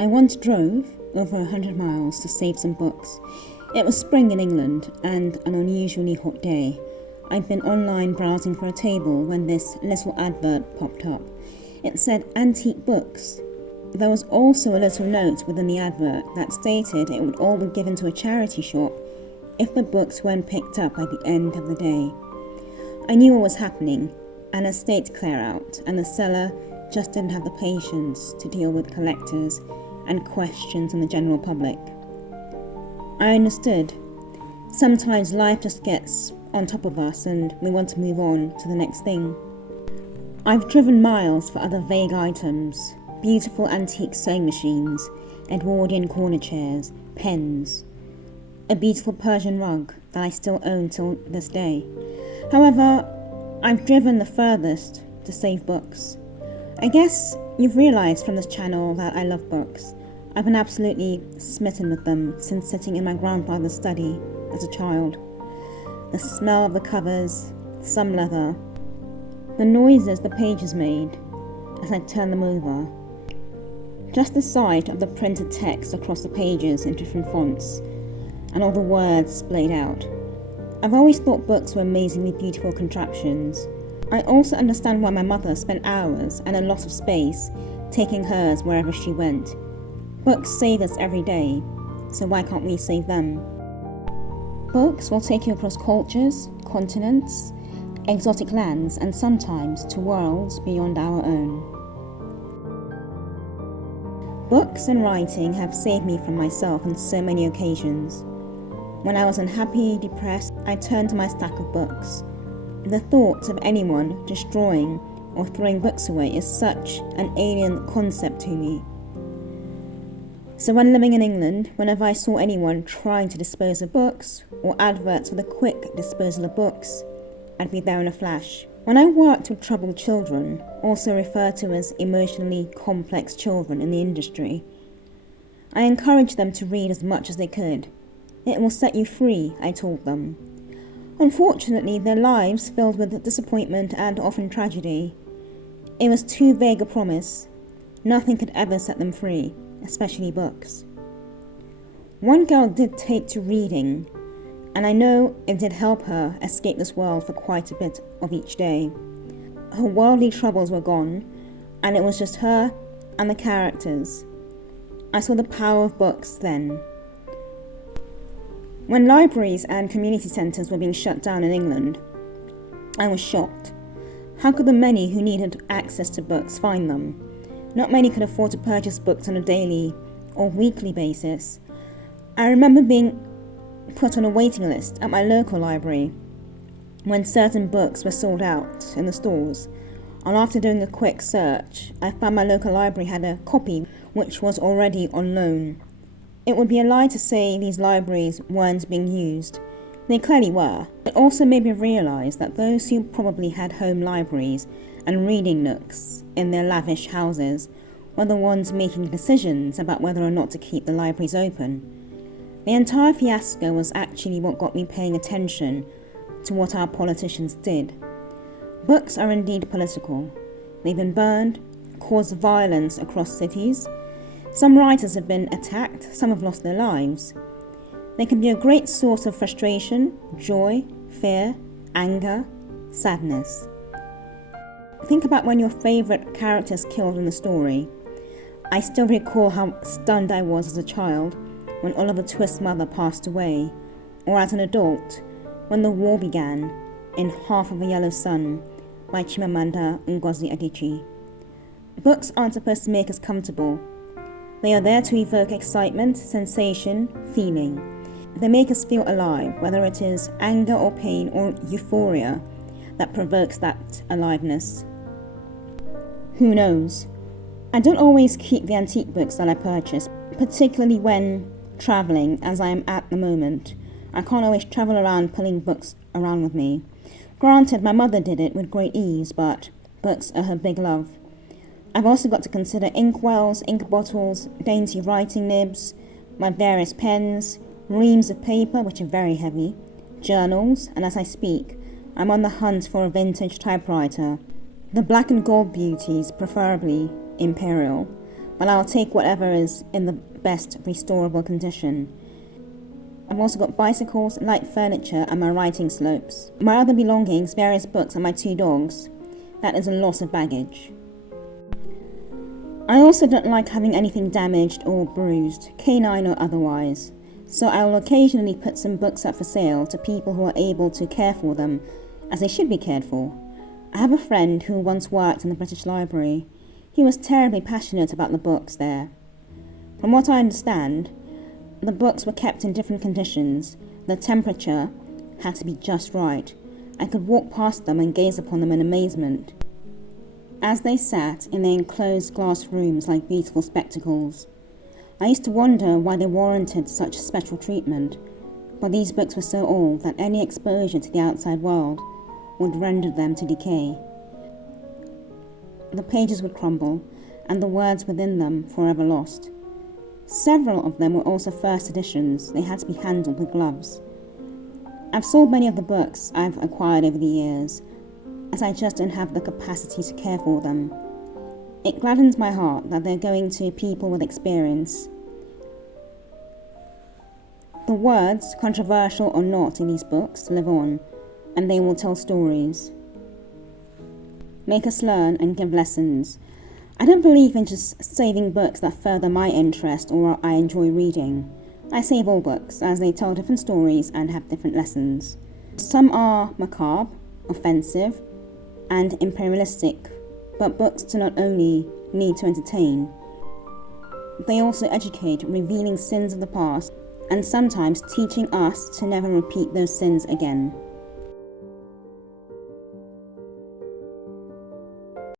I once drove over 100 miles to save some books. It was spring in England and an unusually hot day. I'd been online browsing for a table when this little advert popped up. It said antique books. There was also a little note within the advert that stated it would all be given to a charity shop if the books weren't picked up by the end of the day. I knew what was happening, an estate clear out, and the seller just didn't have the patience to deal with collectors and questions from the general public. I understood. Sometimes life just gets on top of us and we want to move on to the next thing. I've driven miles for other vague items, beautiful antique sewing machines, Edwardian corner chairs, pens, a beautiful Persian rug that I still own till this day. However, I've driven the furthest to save books. I guess you've realised from this channel that I love books. I've been absolutely smitten with them since sitting in my grandfather's study as a child. The smell of the covers, some leather, the noises the pages made as I turned them over. Just the sight of the printed text across the pages in different fonts and all the words splayed out. I've always thought books were amazingly beautiful contraptions. I also understand why my mother spent hours and a lot of space taking hers wherever she went. Books save us every day, so why can't we save them? Books will take you across cultures, continents, exotic lands, and sometimes to worlds beyond our own. Books and writing have saved me from myself on so many occasions. When I was unhappy, depressed, I turned to my stack of books. The thought of anyone destroying or throwing books away is such an alien concept to me. So when living in England, whenever I saw anyone trying to dispose of books or adverts for the quick disposal of books, I'd be there in a flash. When I worked with troubled children, also referred to as emotionally complex children in the industry, I encouraged them to read as much as they could. It will set you free, I told them. Unfortunately, their lives filled with disappointment and often tragedy. It was too vague a promise. Nothing could ever set them free, especially books. One girl did take to reading, and I know it did help her escape this world for quite a bit of each day. Her worldly troubles were gone, and it was just her and the characters. I saw the power of books then. When libraries and community centres were being shut down in England, I was shocked. How could the many who needed access to books find them? Not many could afford to purchase books on a daily or weekly basis. I remember being put on a waiting list at my local library when certain books were sold out in the stores, and after doing a quick search, I found my local library had a copy which was already on loan. It would be a lie to say these libraries weren't being used. They clearly were. It also made me realise that those who probably had home libraries and reading nooks in their lavish houses were the ones making decisions about whether or not to keep the libraries open. The entire fiasco was actually what got me paying attention to what our politicians did. Books are indeed political. They've been burned, caused violence across cities. Some writers have been attacked, some have lost their lives. They can be a great source of frustration, joy, fear, anger, sadness. Think about when your favourite character is killed in the story. I still recall how stunned I was as a child when Oliver Twist's mother passed away, or as an adult when the war began in Half of a Yellow Sun by Chimamanda Ngozi Adichie. Books aren't supposed to make us comfortable. They are there to evoke excitement, sensation, feeling. They make us feel alive, whether it is anger or pain or euphoria that provokes that aliveness. Who knows? I don't always keep the antique books that I purchase, particularly when travelling, as I am at the moment. I can't always travel around pulling books around with me. Granted, my mother did it with great ease, but books are her big love. I've also got to consider inkwells, ink bottles, dainty writing nibs, my various pens, reams of paper, which are very heavy, journals, and as I speak, I'm on the hunt for a vintage typewriter. The black and gold beauties, preferably imperial, but I'll take whatever is in the best restorable condition. I've also got bicycles, light furniture, and my writing slopes. My other belongings, various books, and my 2 dogs. That is a loss of baggage. I also don't like having anything damaged or bruised, canine or otherwise, so I will occasionally put some books up for sale to people who are able to care for them as they should be cared for. I have a friend who once worked in the British Library. He was terribly passionate about the books there. From what I understand, the books were kept in different conditions. The temperature had to be just right. I could walk past them and gaze upon them in amazement, as they sat in their enclosed glass rooms like beautiful spectacles. I used to wonder why they warranted such special treatment, but these books were so old that any exposure to the outside world would render them to decay. The pages would crumble, and the words within them forever lost. Several of them were also first editions. They had to be handled with gloves. I've sold many of the books I've acquired over the years, as I just don't have the capacity to care for them. It gladdens my heart that they're going to people with experience. The words, controversial or not, in these books live on, and they will tell stories, make us learn and give lessons. I don't believe in just saving books that further my interest or I enjoy reading. I save all books, as they tell different stories and have different lessons. Some are macabre, offensive, and imperialistic, but books do not only need to entertain, they also educate, revealing sins of the past, and sometimes teaching us to never repeat those sins again.